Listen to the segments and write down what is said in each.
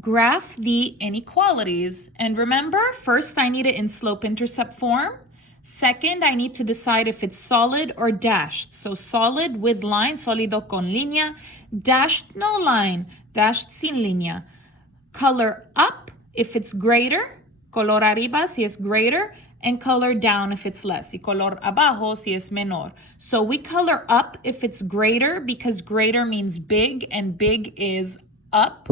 graph the inequalities. And remember, first I need it in slope-intercept form. Second, I need to decide if it's solid or dashed. So solid with line, sólido con línea. Dashed, no line, dashed sin línea. Color up if it's greater, color arriba si es greater, and color down if it's less, y color abajo si es menor. So we color up if it's greater because greater means big and big is up.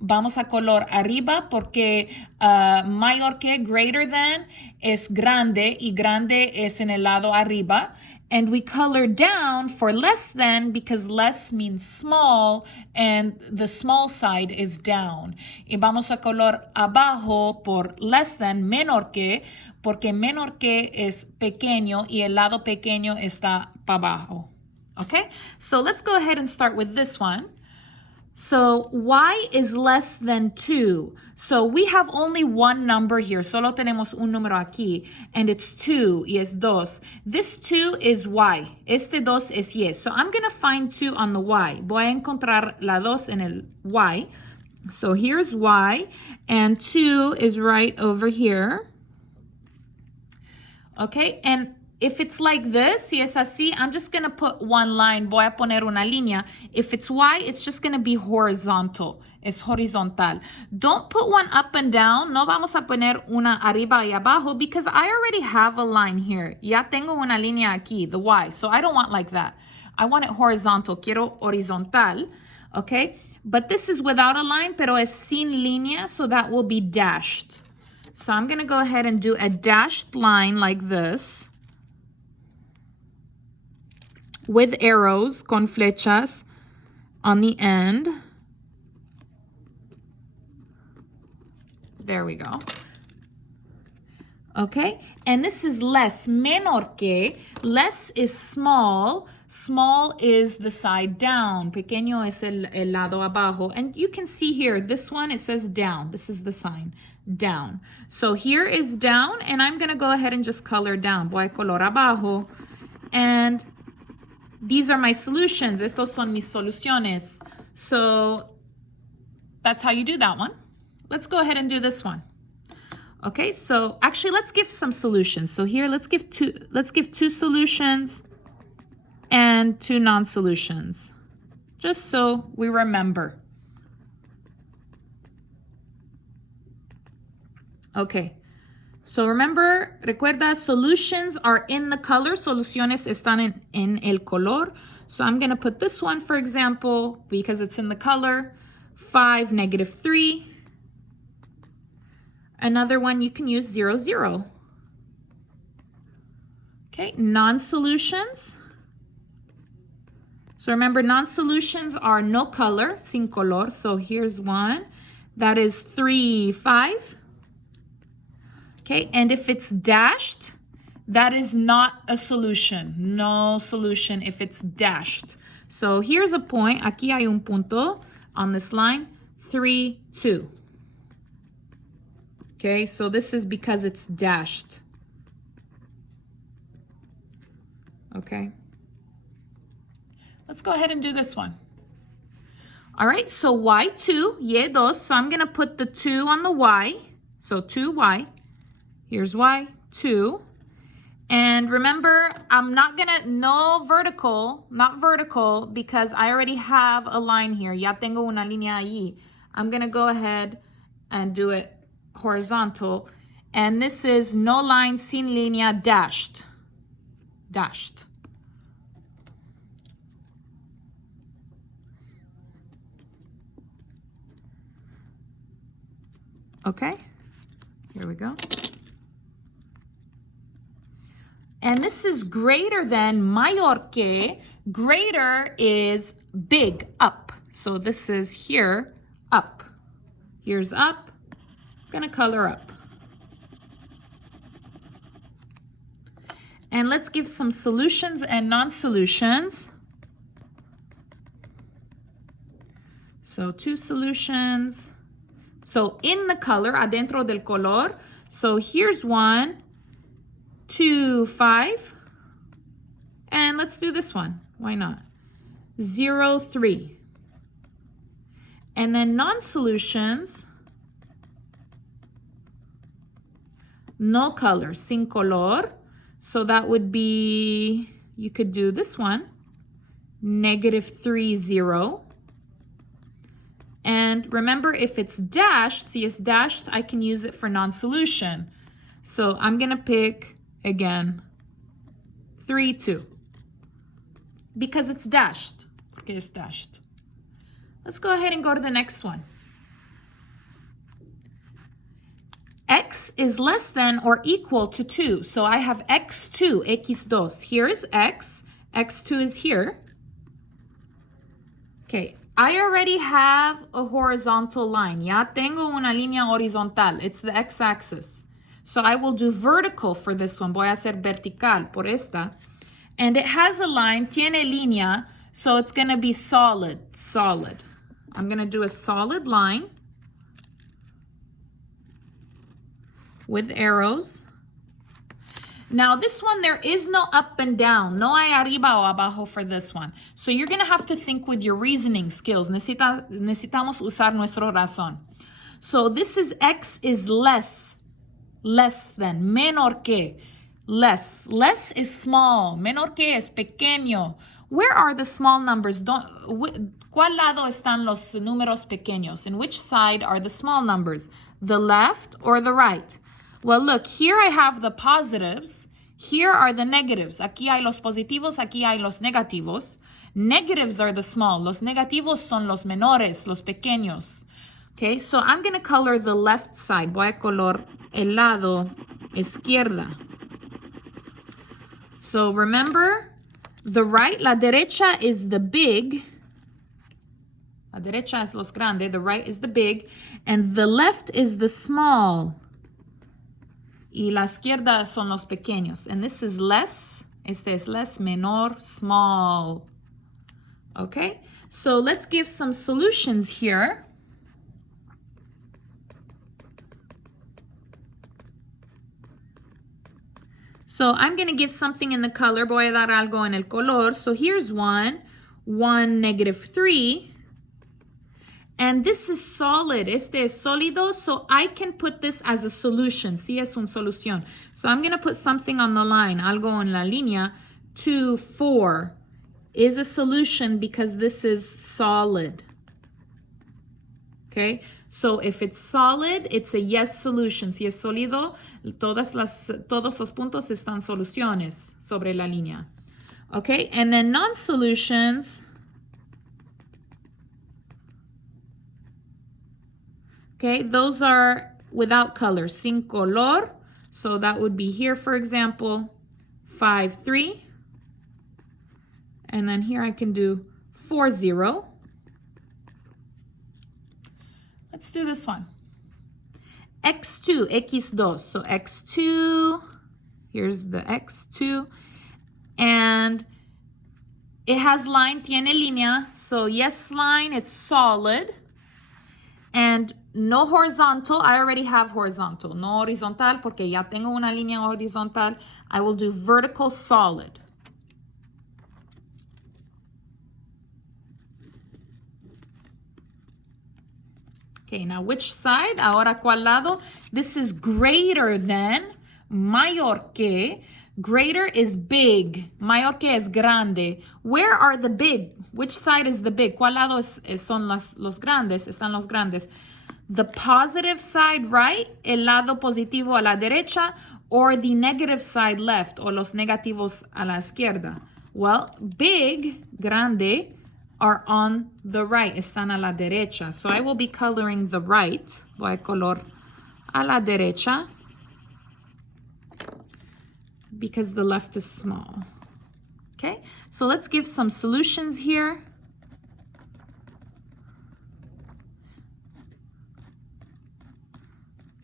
Vamos a color arriba porque mayor que, greater than, es grande y grande es en el lado arriba. And we color down for less than because less means small and the small side is down. Y vamos a color abajo por less than, menor que, porque menor que es pequeño y el lado pequeño está para abajo. Okay, so let's go ahead and start with this one. So y is less than 2. So we have only one number here. Solo tenemos un número aquí. And it's 2 y es 2. This 2 is y. Este 2 es y. So I'm going to find 2 on the y. Voy a encontrar la 2 en el y. So here's y. And 2 is right over here. Okay, and if it's like this, si es así, I'm just going to put one line. Voy a poner una línea. If it's y, it's just going to be horizontal. Es horizontal. Don't put one up and down. No vamos a poner una arriba y abajo because I already have a line here. Ya tengo una línea aquí, the y. So I don't want like that. I want it horizontal. Quiero horizontal. Okay? But this is without a line, pero es sin línea, so that will be dashed. So I'm going to go ahead and do a dashed line like this. With arrows, con flechas on the end. There we go. Okay, and this is less, menor que. Less is small. Small is the side down. Pequeño es el lado abajo. And you can see here, this one, it says down. This is the sign, down. So here is down, and I'm going to go ahead and just color down. Voy a color abajo. And these are my solutions. Estos son mis soluciones. So that's how you do that one. Let's go ahead and do this one. Okay, so actually let's give some solutions. So here let's give two solutions and two non-solutions. Just so we remember. Okay. So remember, recuerda, solutions are in the color. Soluciones están en el color. So I'm going to put this one, for example, because it's in the color, 5, -3. Another one, you can use 0, 0. Okay, non-solutions. So remember, non-solutions are no color, sin color. So here's one. That is 3, 5. Okay, and if it's dashed, that is not a solution. No solution if it's dashed. So here's a point. Aquí hay un punto on this line. 3, 2. Okay, so this is because it's dashed. Okay. Let's go ahead and do this one. All right, so y2, y dos. So I'm going to put the 2 on the y. So 2y. Here's y, 2. And remember, I'm not going to, no vertical, not vertical, because I already have a line here. Ya tengo una línea allí. I'm going to go ahead and do it horizontal. And this is no line, sin línea, dashed. Dashed. Okay, here we go. And this is greater than, mayor que. Greater is big, up. So this is here, up. Here's up. I'm gonna color up. And let's give some solutions and non-solutions. So 2 solutions. So in the color, adentro del color. So here's 1, 2, 5. And let's do this one. Why not? 0, 3. And then non-solutions, no color, sin color. So that would be, you could do this one, -3, 0. And remember, if it's dashed, see it's dashed, I can use it for non-solution. So I'm gonna pick, again, 3, 2. Because it's dashed. Okay, it's dashed. Let's go ahead and go to the next one. X is less than or equal to 2. So I have x2, x2. Here's x. x2 is here. Okay, I already have a horizontal line. Ya tengo una línea horizontal. It's the x-axis. So I will do vertical for this one. Voy a hacer vertical por esta. And it has a line, tiene línea, so it's going to be solid, solid. I'm going to do a solid line with arrows. Now this one, there is no up and down, no hay arriba o abajo for this one. So you're going to have to think with your reasoning skills. Necesitamos usar nuestro razón. So this is x is less than, menor que. Less is small, menor que es pequeño. Where are the small numbers? ¿Cuál lado están los números pequeños? In which side are the small numbers? The left or the right? Well, look, here I have the positives. Here are the negatives. Aquí hay los positivos, aquí hay los negativos. Negatives are the small. Los negativos son los menores, los pequeños. Okay, so I'm going to color the left side. Voy a color el lado izquierda. So remember, the right, la derecha is the big. La derecha es los grande, the right is the big, and the left is the small. Y la izquierda son los pequeños. And this is less, este es less, menor, small. Okay, so let's give some solutions here. So I'm going to give something in the color. Voy a dar algo en el color. So here's 1, -3. And this is solid. Este es sólido. So I can put this as a solution. Sí, es una solución. So I'm going to put something on the line. Algo en la línea. 2, 4 is a solution because this is solid. Okay? So if it's solid, it's a yes solution. Si es sólido, todos los puntos están soluciones sobre la línea. Okay, and then non-solutions. Okay, those are without color, sin color. So that would be here, for example, 5, 3. And then here I can do 4, 0. Let's do this one. X2, x2. So x2, here's the x2. And it has line, tiene línea. So yes line, it's solid. And no horizontal, I already have horizontal. No horizontal, porque ya tengo una línea horizontal. I will do vertical solid. Okay, now which side? Ahora, ¿cuál lado? This is greater than, mayor que. Greater is big. Mayor que es grande. Where are the big? Which side is the big? ¿Cuál lado son los grandes? Están los grandes. The positive side right, el lado positivo a la derecha, or the negative side left, o los negativos a la izquierda. Well, big, grande, are on the right, están a la derecha. So I will be coloring the right. Voy a color a la derecha because the left is small. Okay, so let's give some solutions here.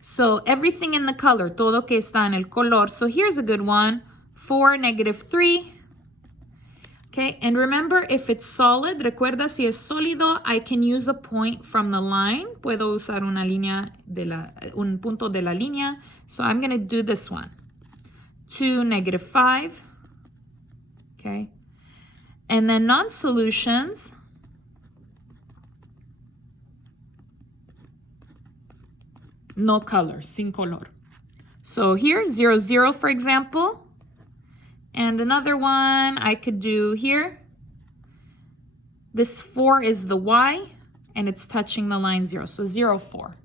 So everything in the color, todo que está en el color. So here's a good one, 4, -3. Okay, and remember, if it's solid, recuerda, si es sólido, I can use a point from the line. Puedo usar una línea un punto de la línea. So I'm going to do this one. 2, -5. Okay. And then non-solutions. no color, sin color. So here, 0, 0, for example. And another one I could do here. This 4 is the Y, and it's touching the line 0, so 0, 4.